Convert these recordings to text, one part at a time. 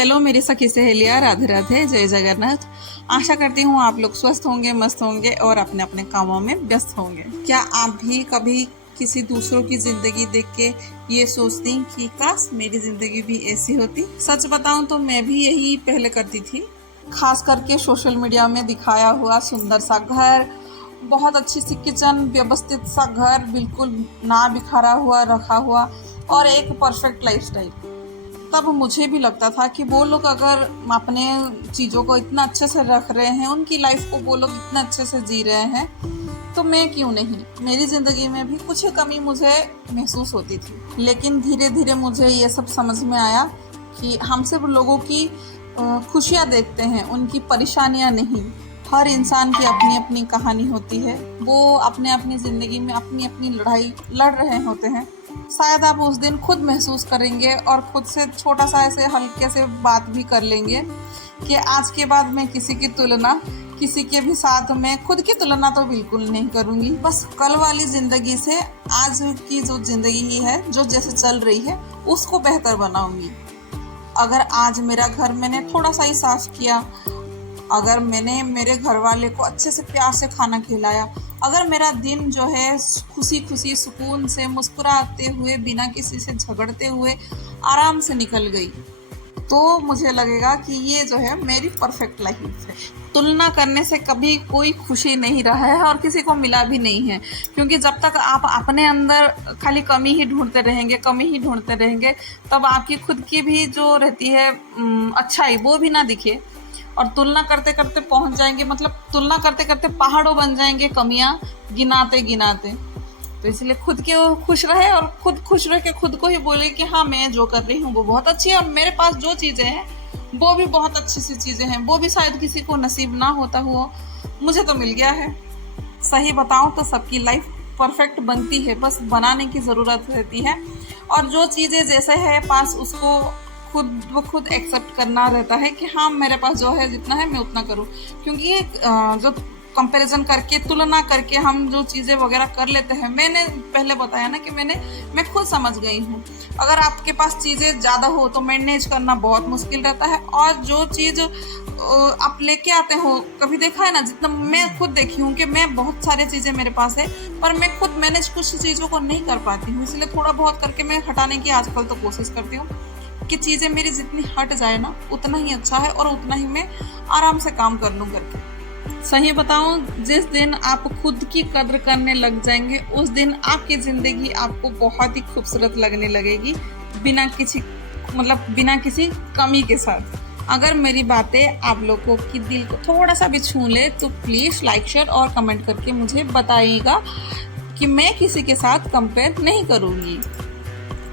Hello मेरी सखी सहेलियाँ, राधे राधे, जय जगन्नाथ। आशा करती हूँ आप लोग स्वस्थ होंगे, मस्त होंगे और अपने अपने कामों में व्यस्त होंगे। क्या आप भी कभी किसी दूसरों की जिंदगी देख के ये सोचती कि काश मेरी जिंदगी भी ऐसी होती? सच बताऊं तो मैं भी यही पहले करती थी। खास करके सोशल मीडिया में दिखाया हुआ सुंदर सा घर, बहुत अच्छी सी किचन, व्यवस्थित सा घर, बिल्कुल ना बिखरा हुआ रखा हुआ और एक परफेक्ट लाइफस्टाइल। तब मुझे भी लगता था कि वो लोग अगर अपने चीज़ों को इतना अच्छे से रख रहे हैं, उनकी लाइफ को वो लोग इतना अच्छे से जी रहे हैं, तो मैं क्यों नहीं। मेरी ज़िंदगी में भी कुछ कमी मुझे महसूस होती थी। लेकिन धीरे धीरे मुझे ये सब समझ में आया कि हम सिर्फ लोगों की खुशियाँ देखते हैं, उनकी परेशानियाँ नहीं। हर इंसान की अपनी अपनी कहानी होती है, वो अपने अपनी ज़िंदगी में अपनी अपनी लड़ाई लड़ रहे होते हैं। शायद आप उस दिन खुद महसूस करेंगे और खुद से छोटा सा ऐसे हल्के से बात भी कर लेंगे कि आज के बाद मैं किसी की तुलना किसी के भी साथ में, खुद की तुलना तो बिल्कुल नहीं करूँगी। बस कल वाली ज़िंदगी से आज की जो ज़िंदगी है, जो जैसे चल रही है, उसको बेहतर बनाऊँगी। अगर आज मेरा घर मैंने थोड़ा सा ही साफ किया, अगर मैंने मेरे घर वाले को अच्छे से प्यार से खाना खिलाया, अगर मेरा दिन जो है खुशी खुशी सुकून से मुस्कुराते हुए बिना किसी से झगड़ते हुए आराम से निकल गई, तो मुझे लगेगा कि ये जो है मेरी परफेक्ट लाइफ है। तुलना करने से कभी कोई खुशी नहीं रहा है और किसी को मिला भी नहीं है, क्योंकि जब तक आप अपने अंदर खाली कमी ही ढूंढते रहेंगे, कमी ही ढूंढते रहेंगे, तब आपकी खुद की भी जो रहती है अच्छाई, वो भी ना दिखे। और तुलना करते करते पहुंच जाएंगे, मतलब तुलना करते करते पहाड़ों बन जाएंगे कमियां गिनाते गिनाते। तो इसलिए खुद के खुश रहे और खुद खुश रह के खुद को ही बोले कि हाँ, मैं जो कर रही हूँ वो बहुत अच्छी है और मेरे पास जो चीज़ें हैं वो भी बहुत अच्छी सी चीज़ें हैं, वो भी शायद किसी को नसीब ना होता हुआ, मुझे तो मिल गया है। सही बताऊँ तो सबकी लाइफ परफेक्ट बनती है, बस बनाने की ज़रूरत रहती है। और जो चीज़ें जैसे है पास, उसको खुद ब खुद एक्सेप्ट करना रहता है कि हाँ, मेरे पास जो है जितना है मैं उतना करूँ। क्योंकि जो कंपैरिजन करके, तुलना करके हम जो चीज़ें वगैरह कर लेते हैं, मैंने पहले बताया ना कि मैं खुद समझ गई हूँ। अगर आपके पास चीज़ें ज़्यादा हो तो मैनेज करना बहुत मुश्किल रहता है, और जो चीज़ आप लेके आते हो, कभी देखा है ना, जितना मैं खुद देखी हूँ कि मैं बहुत सारी चीज़ें मेरे पास है, पर मैं खुद मैनेज कुछ चीज़ों को नहीं कर पाती हूँ। इसलिए थोड़ा बहुत करके मैं हटाने की आजकल तो कोशिश करती हूँ कि चीज़ें मेरी जितनी हट जाए ना, उतना ही अच्छा है और उतना ही मैं आराम से काम कर लूँ करके। सही बताऊं, जिस दिन आप खुद की कद्र करने लग जाएंगे, उस दिन आपकी ज़िंदगी आपको बहुत ही खूबसूरत लगने लगेगी, बिना किसी कमी के साथ। अगर मेरी बातें आप लोगों की दिल को थोड़ा सा भी छू ले तो प्लीज़ लाइक, शेयर और कमेंट करके मुझे बताइएगा कि मैं किसी के साथ कंपेयर नहीं करूँगी।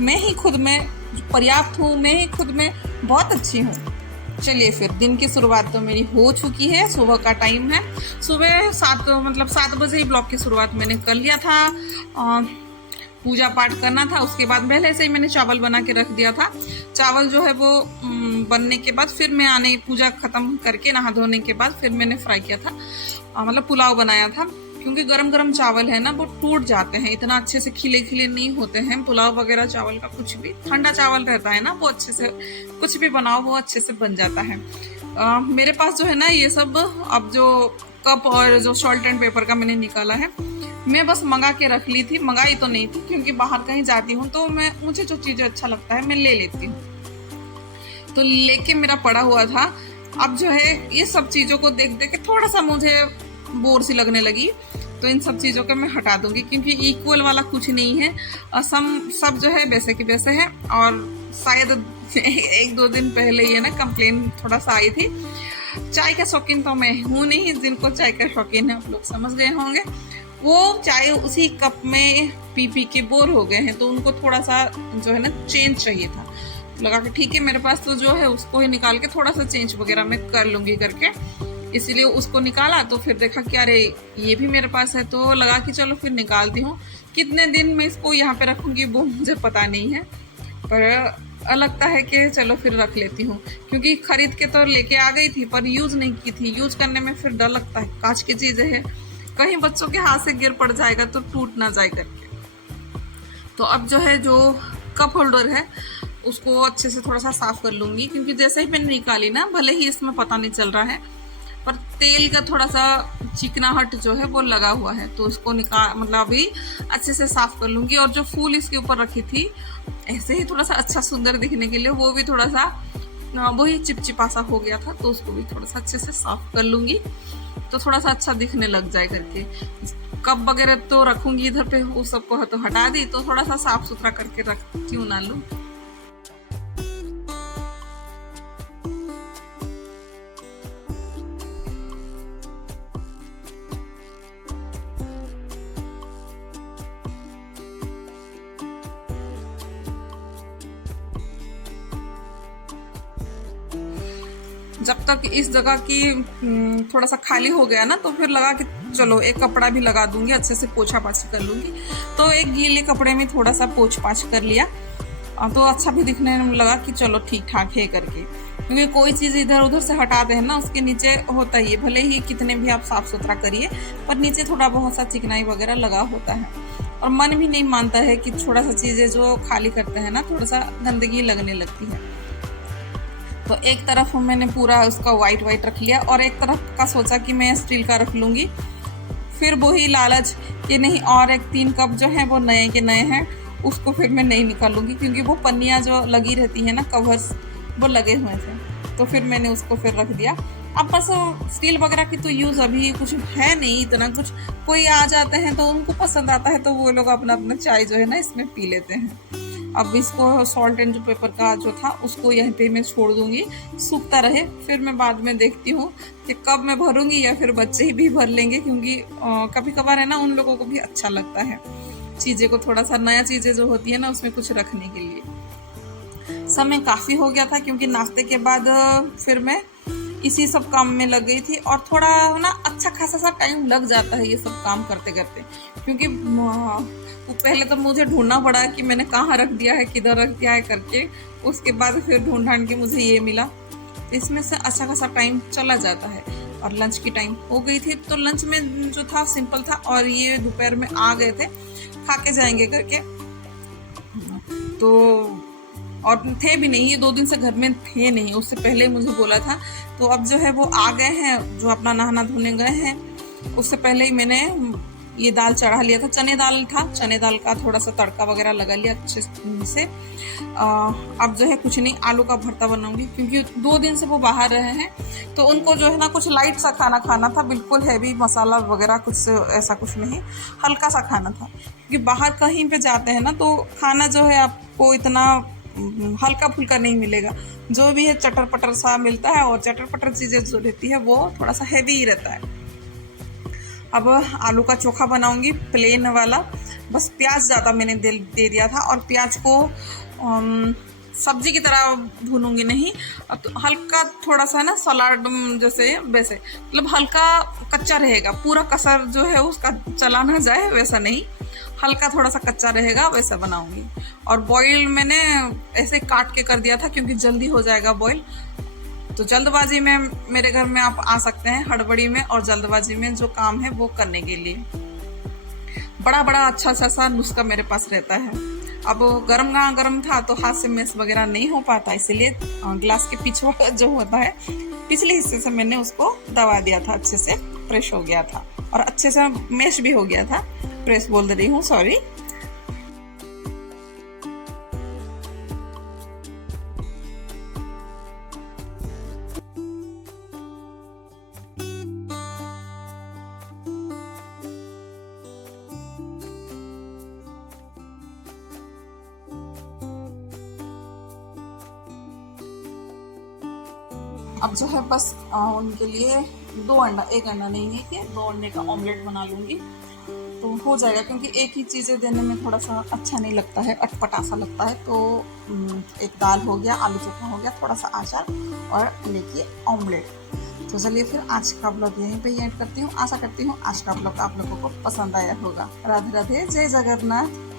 मैं ही खुद में पर्याप्त हूँ, मैं ही खुद में बहुत अच्छी हूँ। चलिए फिर, दिन की शुरुआत तो मेरी हो चुकी है, सुबह का टाइम है। सुबह 7 बजे ही ब्लॉग की शुरुआत मैंने कर लिया था। पूजा पाठ करना था, उसके बाद पहले से ही मैंने चावल बना के रख दिया था। चावल जो है वो बनने के बाद फिर मैं पूजा ख़त्म करके नहा धोने के बाद फिर मैंने फ्राई किया था, मतलब पुलाव बनाया था। क्योंकि गरम गरम चावल है ना, वो टूट जाते हैं, इतना अच्छे से खिले खिले नहीं होते हैं पुलाव वगैरह। चावल का कुछ भी ठंडा चावल रहता है ना, वो अच्छे से कुछ भी बनाओ वो अच्छे से बन जाता है। मेरे पास जो है ना ये सब, अब जो कप और जो सॉल्ट एंड पेपर का मैंने निकाला है, मैं बस मंगा के रख ली थी। मंगाई तो नहीं थी, क्योंकि बाहर कहीं जाती हूँ तो मुझे जो चीज़ें अच्छा लगता है मैं ले लेती हूँ, तो लेके मेरा पड़ा हुआ था। अब जो है ये सब चीज़ों को देख देख के थोड़ा सा मुझे बोर सी लगने लगी, तो इन सब चीज़ों को मैं हटा दूंगी, क्योंकि इक्वल वाला कुछ नहीं है। सब जो है वैसे के वैसे है। और शायद 1-2 दिन पहले ये ना कंप्लेन थोड़ा सा आई थी। चाय का शौकीन तो मैं हूँ नहीं, जिनको चाय का शौकीन है आप लोग समझ गए होंगे। वो चाय उसी कप में पी पी के बोर हो गए हैं, तो उनको थोड़ा सा जो है ना चेंज चाहिए था। लगा कि ठीक है, मेरे पास तो जो है उसको ही निकाल के थोड़ा सा चेंज वगैरह मैं कर लूँगी करके, इसीलिए उसको निकाला। तो फिर देखा कि अरे ये भी मेरे पास है, तो लगा कि चलो फिर निकालती हूँ। कितने दिन मैं इसको यहाँ पे रखूँगी वो मुझे पता नहीं है, पर लगता है कि चलो फिर रख लेती हूँ। क्योंकि खरीद के तो लेके आ गई थी, पर यूज़ नहीं की थी। यूज़ करने में फिर डर लगता है, कांच की चीज़ें हैं, कहीं बच्चों के हाथ से गिर पड़ जाएगा तो टूट ना जाए करके। तो अब जो है, जो कप होल्डर है उसको अच्छे से थोड़ा सा साफ कर लूँगी, क्योंकि जैसे ही मैंने निकाली ना, भले ही इसमें पता नहीं चल रहा है पर तेल का थोड़ा सा चिकनाहट जो है वो लगा हुआ है, तो उसको निकाल मतलब अभी अच्छे से साफ कर लूँगी। और जो फूल इसके ऊपर रखी थी ऐसे ही थोड़ा सा अच्छा सुंदर दिखने के लिए, वो भी थोड़ा सा वही चिपचिपा सा हो गया था, तो उसको भी थोड़ा सा अच्छे से साफ कर लूँगी, तो थोड़ा सा अच्छा दिखने लग जाए करके। कप वगैरह तो रखूँगी इधर पे, वो सबको तो हटा दी, तो थोड़ा सा साफ सुथरा करके रख क्यों ना लूँ। जब तक इस जगह की थोड़ा सा खाली हो गया ना, तो फिर लगा कि चलो एक कपड़ा भी लगा दूंगी, अच्छे से पोछा पाछी कर लूंगी। तो एक गीले कपड़े में थोड़ा सा पोछ पाछ कर लिया, तो अच्छा भी दिखने में लगा कि चलो ठीक ठाक है करके। क्योंकि कोई चीज़ इधर उधर से हटाते हैं ना, उसके नीचे होता ही है, भले ही कितने भी आप साफ सुथरा करिए पर नीचे थोड़ा बहुत सा चिकनाई वगैरह लगा होता है, और मन भी नहीं मानता है कि थोड़ा सा चीज़ें जो खाली करते हैं ना, थोड़ा सा गंदगी लगने लगती है। तो एक तरफ मैंने पूरा उसका वाइट रख लिया, और एक तरफ का सोचा कि मैं स्टील का रख लूँगी। फिर वही लालच कि नहीं, और एक 3 कप जो है वो नए के नए हैं, उसको फिर मैं नहीं निकालूंगी, क्योंकि वो पन्नियाँ जो लगी रहती हैं ना, कवर्स वो लगे हुए थे, तो फिर मैंने उसको फिर रख दिया। अब बस स्टील वगैरह की तो यूज़ अभी कुछ है नहीं इतना कुछ, कोई आ जाते हैं तो उनको पसंद आता है, तो वो लोग अपना अपना चाय जो है ना इसमें पी लेते हैं। अब इसको सॉल्ट एंड पेपर का जो था उसको यहीं पे मैं छोड़ दूंगी, सूखता रहे, फिर मैं बाद में देखती हूँ कि कब मैं भरूंगी या फिर बच्चे ही भी भर लेंगे, क्योंकि कभी कभार है ना उन लोगों को भी अच्छा लगता है चीज़ें को, थोड़ा सा नया चीज़ें जो होती है ना उसमें कुछ रखने के लिए। समय काफ़ी हो गया था, क्योंकि नाश्ते के बाद फिर मैं इसी सब काम में लग गई थी, और थोड़ा ना अच्छा खासा सा टाइम लग जाता है ये सब काम करते करते, क्योंकि पहले तो मुझे ढूंढना पड़ा कि मैंने कहाँ रख दिया है, किधर रख दिया है करके, उसके बाद फिर ढूंढ के मुझे ये मिला, तो इसमें से अच्छा खासा टाइम चला जाता है। और लंच की टाइम हो गई थी, तो लंच में जो था सिंपल था, और ये दोपहर में आ गए थे खा के जाएंगे करके, तो और थे भी नहीं, ये 2 दिन से घर में थे नहीं, उससे पहले मुझे बोला था। तो अब जो है वो आ गए हैं, जो अपना नहाना धोने गए हैं, उससे पहले ही मैंने ये दाल चढ़ा लिया था। चने दाल था, चने दाल का थोड़ा सा तड़का वगैरह लगा लिया अच्छे से। अब जो है कुछ नहीं, आलू का भरता बनाऊंगी, क्योंकि 2 दिन से वो बाहर रहे हैं, तो उनको जो है ना कुछ लाइट सा खाना खाना था, बिल्कुल हैवी मसाला वगैरह कुछ ऐसा कुछ नहीं, हल्का सा खाना था। क्योंकि बाहर कहीं पे जाते हैं ना, तो खाना जो है आपको इतना हल्का फुल्का नहीं मिलेगा, जो भी है चटर पटर सा मिलता है, और चटर पटर चीज़ें जो रहती है वो थोड़ा सा हैवी ही रहता है। अब आलू का चोखा बनाऊंगी प्लेन वाला, बस प्याज ज़्यादा मैंने दे दिया था, और प्याज को सब्जी की तरह भूनूंगी नहीं, तो हल्का थोड़ा सा ना सलाद जैसे वैसे, मतलब हल्का कच्चा रहेगा, पूरा कसर जो है उसका चला ना जाए वैसा नहीं, हल्का थोड़ा सा कच्चा रहेगा वैसा बनाऊंगी। और बॉईल मैंने ऐसे काट के कर दिया था, क्योंकि जल्दी हो जाएगा बॉईल। तो जल्दबाजी में मेरे घर में आप आ सकते हैं, हड़बड़ी में और जल्दबाजी में जो काम है वो करने के लिए। बड़ा अच्छा सा नुस्खा मेरे पास रहता है। अब गरम था तो हाथ से मैश वगैरह नहीं हो पाता, इसलिए ग्लास के पीछे जो होता है पिछले हिस्से से मैंने उसको दबा दिया था, अच्छे से प्रेस हो गया था, और अच्छे से मैश भी हो गया था, प्रेस बोल रही हूँ, सॉरी। अब जो है बस उनके लिए 2 अंडा, 1 अंडा नहीं है कि 2 अंडे का ऑमलेट बना लूँगी, तो हो जाएगा। क्योंकि एक ही चीज़ें देने में थोड़ा सा अच्छा नहीं लगता है, अटपटा सा लगता है। तो एक दाल हो गया, आलू चोखा हो गया, थोड़ा सा अचार, और लेके ऑमलेट। तो चलिए फिर आज का ब्लॉग यहीं पे एंड करती हूँ। आशा करती हूँ आज का ब्लॉग आप लोगों को पसंद आया होगा। राधे राधे, जय जगन्नाथ।